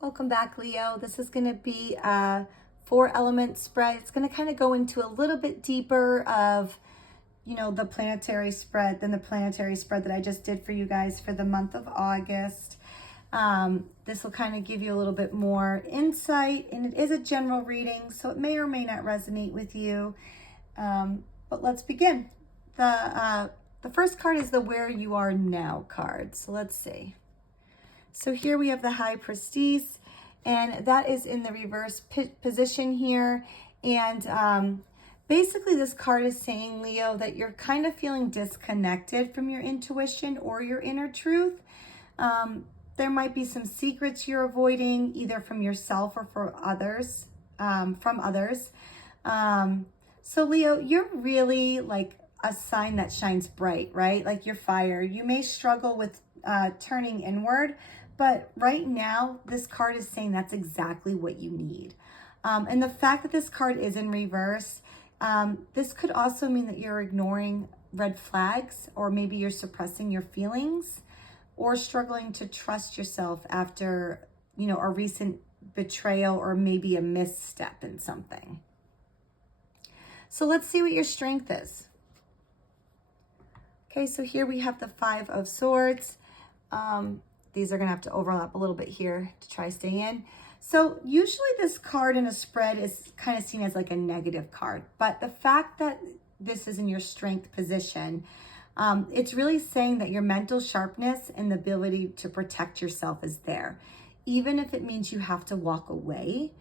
Welcome back, Leo. This is going to be a 4 element spread. It's going to kind of go into a little bit deeper of, the planetary spread than the planetary spread that I just did for you guys for the month of August. This will kind of give you a little bit more insight, and it is a general reading, so it may or may not resonate with you. But let's begin. The first card is the Where You Are Now card. So let's see. So here we have the High Priestess, and that is in the reverse position here. And basically this card is saying, Leo, that you're kind of feeling disconnected from your intuition or your inner truth. There might be some secrets you're avoiding, either from yourself or from others. So Leo, you're really like a sign that shines bright, right? Like you're fire. You may struggle with turning inward, but right now, this card is saying that's exactly what you need. And the fact that this card is in reverse, this could also mean that you're ignoring red flags, or maybe you're suppressing your feelings, or struggling to trust yourself after, a recent betrayal or maybe a misstep in something. So let's see what your strength is. Okay, so here we have the Five of Swords. These are going to have to overlap a little bit here to try stay in. So usually this card in a spread is kind of seen as like a negative card, but the fact that this is in your strength position, it's really saying that your mental sharpness and the ability to protect yourself is there, even if it means you have to walk away.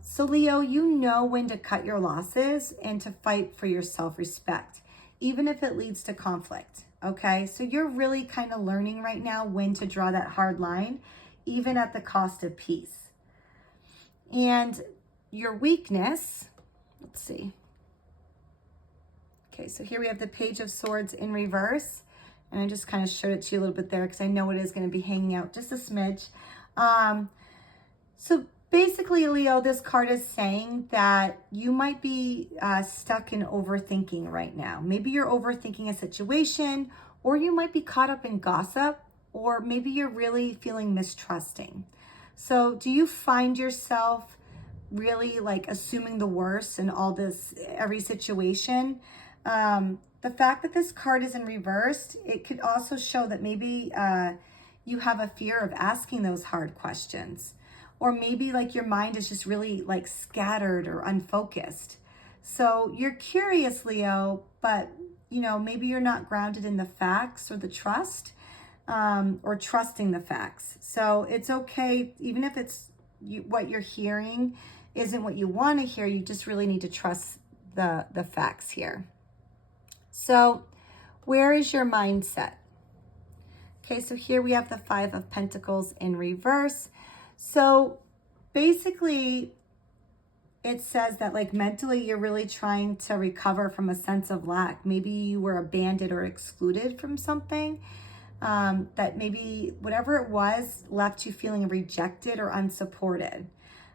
So Leo, you know when to cut your losses and to fight for your self-respect, even if it leads to conflict. Okay, so you're really kind of learning right now when to draw that hard line, even at the cost of peace. And your weakness, let's see. Okay, so here we have the Page of Swords in reverse. And I just kind of showed it to you a little bit there because I know it is going to be hanging out just a smidge. So basically, Leo, this card is saying that you might be stuck in overthinking right now. Maybe you're overthinking a situation, or you might be caught up in gossip, or maybe you're really feeling mistrusting. So do you find yourself really like assuming the worst in every situation? The fact that this card is in reverse, it could also show that maybe you have a fear of asking those hard questions. Or maybe like your mind is just really like scattered or unfocused. So you're curious, Leo, but maybe you're not grounded in the facts or the trust, or trusting the facts. So it's okay, even if what you're hearing isn't what you want to hear, you just really need to trust the facts here. So where is your mindset? Okay, so here we have the Five of Pentacles in reverse. So basically, it says that like mentally, you're really trying to recover from a sense of lack. Maybe you were abandoned or excluded from something, that maybe whatever it was left you feeling rejected or unsupported.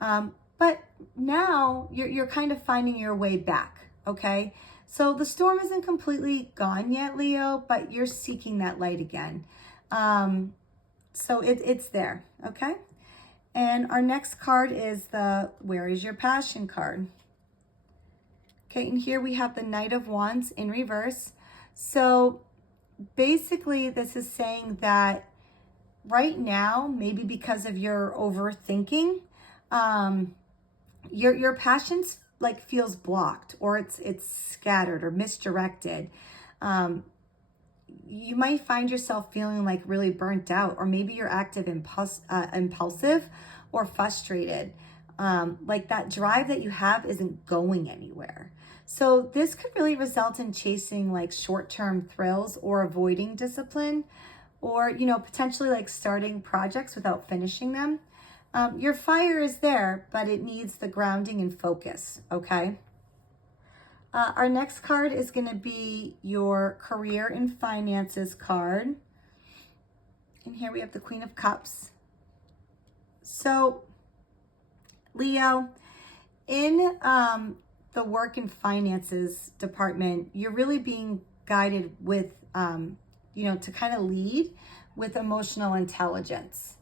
But now you're kind of finding your way back, okay? So the storm isn't completely gone yet, Leo, but you're seeking that light again. So it's there, okay? And our next card is the Where is Your Passion card. Okay, and here we have the Knight of Wands in reverse. So basically this is saying that right now, maybe because of your overthinking, your passions like feels blocked, or it's scattered or misdirected. You might find yourself feeling like really burnt out, or maybe you're impulsive or frustrated. Like that drive that you have isn't going anywhere. So this could really result in chasing like short-term thrills, or avoiding discipline, or, potentially like starting projects without finishing them. Your fire is there, but it needs the grounding and focus, okay? Our next card is going to be your Career and Finances card. And here we have the Queen of Cups. So, Leo, in the work and finances department, you're really being guided with, to kind of lead with emotional intelligence.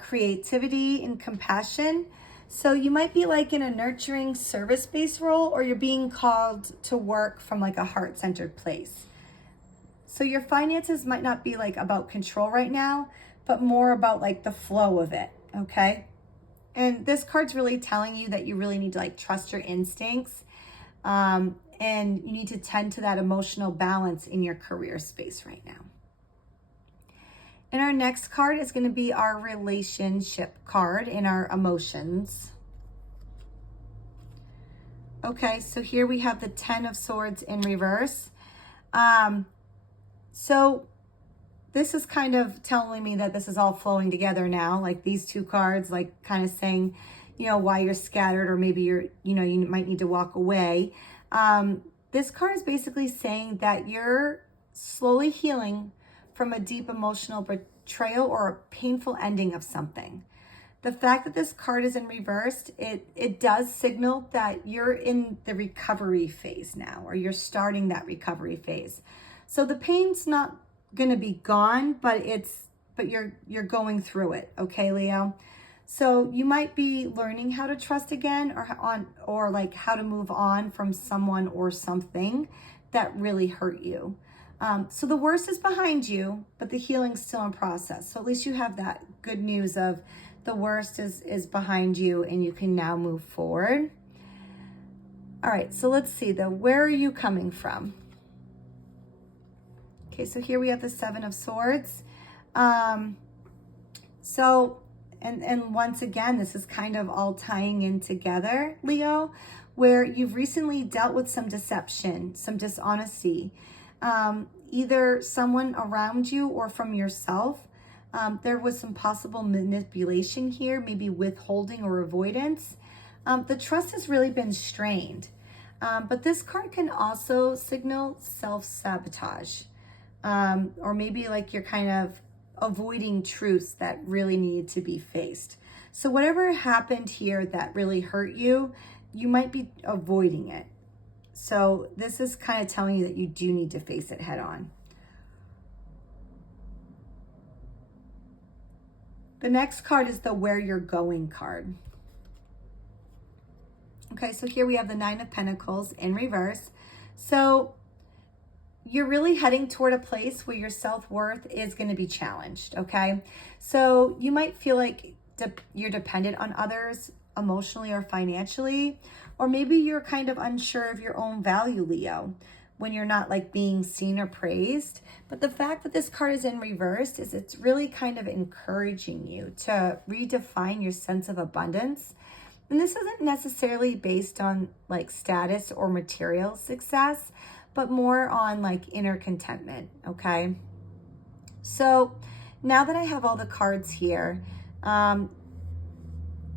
creativity and compassion. So you might be like in a nurturing service-based role, or you're being called to work from like a heart-centered place. So your finances might not be like about control right now, but more about like the flow of it, okay? And this card's really telling you that you really need to like trust your instincts, and you need to tend to that emotional balance in your career space right now. And our next card is going to be our relationship card in our emotions. Okay, so here we have the 10 of Swords in reverse. So this is kind of telling me that this is all flowing together now, like these two cards, like kind of saying, why you're scattered, or maybe you might need to walk away. This card is basically saying that you're slowly healing from a deep emotional betrayal or a painful ending of something. The fact that this card is in reversed, it does signal that you're in the recovery phase now, or you're starting that recovery phase. So the pain's not going to be gone, but you're going through it, okay, Leo? So you might be learning how to trust again, or like how to move on from someone or something that really hurt you. So the worst is behind you, but the healing's still in process. So at least you have that good news of the worst is behind you and you can now move forward. All right, so let's see, where are you coming from? Okay, so here we have the 7 of Swords. And once again, this is kind of all tying in together, Leo, where you've recently dealt with some deception, some dishonesty, either someone around you or from yourself. There was some possible manipulation here, maybe withholding or avoidance. The trust has really been strained. But this card can also signal self-sabotage, or maybe like you're kind of avoiding truths that really need to be faced. So whatever happened here that really hurt you, you might be avoiding it. So this is kind of telling you that you do need to face it head on. The next card is the Where You're Going card. Okay, so here we have the 9 of Pentacles in reverse. So you're really heading toward a place where your self-worth is going to be challenged, okay? So you might feel like you're dependent on others emotionally or financially, or maybe you're kind of unsure of your own value, Leo, when you're not like being seen or praised. But the fact that this card is in reverse is it's really kind of encouraging you to redefine your sense of abundance. And this isn't necessarily based on like status or material success, but more on like inner contentment, okay? So now that I have all the cards here,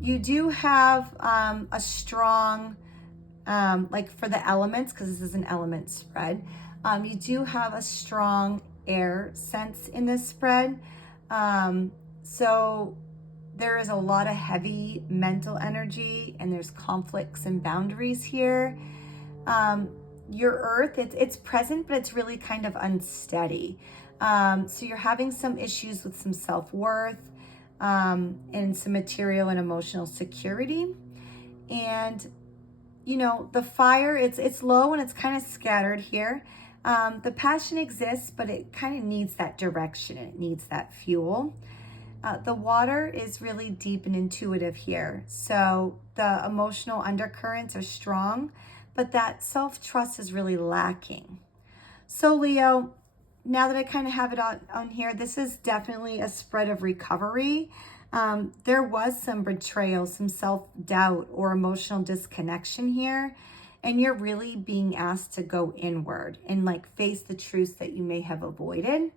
you do have a strong, like for the elements, because this is an element spread, you do have a strong air sense in this spread. So there is a lot of heavy mental energy, and there's conflicts and boundaries here. Your earth, it's present, but it's really kind of unsteady. So you're having some issues with some self-worth, and some material and emotional security. And, the fire, it's low and it's kind of scattered here. The passion exists, but it kind of needs that direction. It needs that fuel. The water is really deep and intuitive here. So the emotional undercurrents are strong, but that self-trust is really lacking. So Leo, now that I kind of have it on here, this is definitely a spread of recovery. There was some betrayal, some self-doubt or emotional disconnection here. And you're really being asked to go inward and like face the truths that you may have avoided.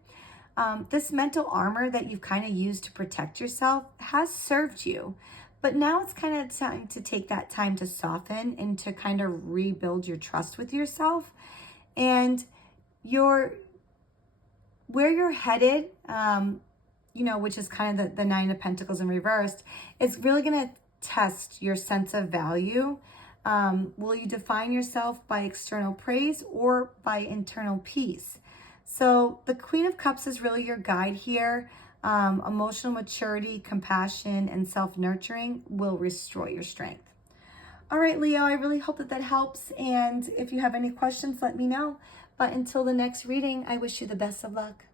This mental armor that you've kind of used to protect yourself has served you. But now it's kind of time to take that time to soften and to kind of rebuild your trust with yourself. And where you're headed, which is kind of the 9 of Pentacles in reversed, it's really going to test your sense of value. Will you define yourself by external praise or by internal peace? So the Queen of Cups is really your guide here. Emotional maturity, compassion, and self-nurturing will restore your strength. All right, Leo, I really hope that that helps. And if you have any questions, let me know. But until the next reading, I wish you the best of luck.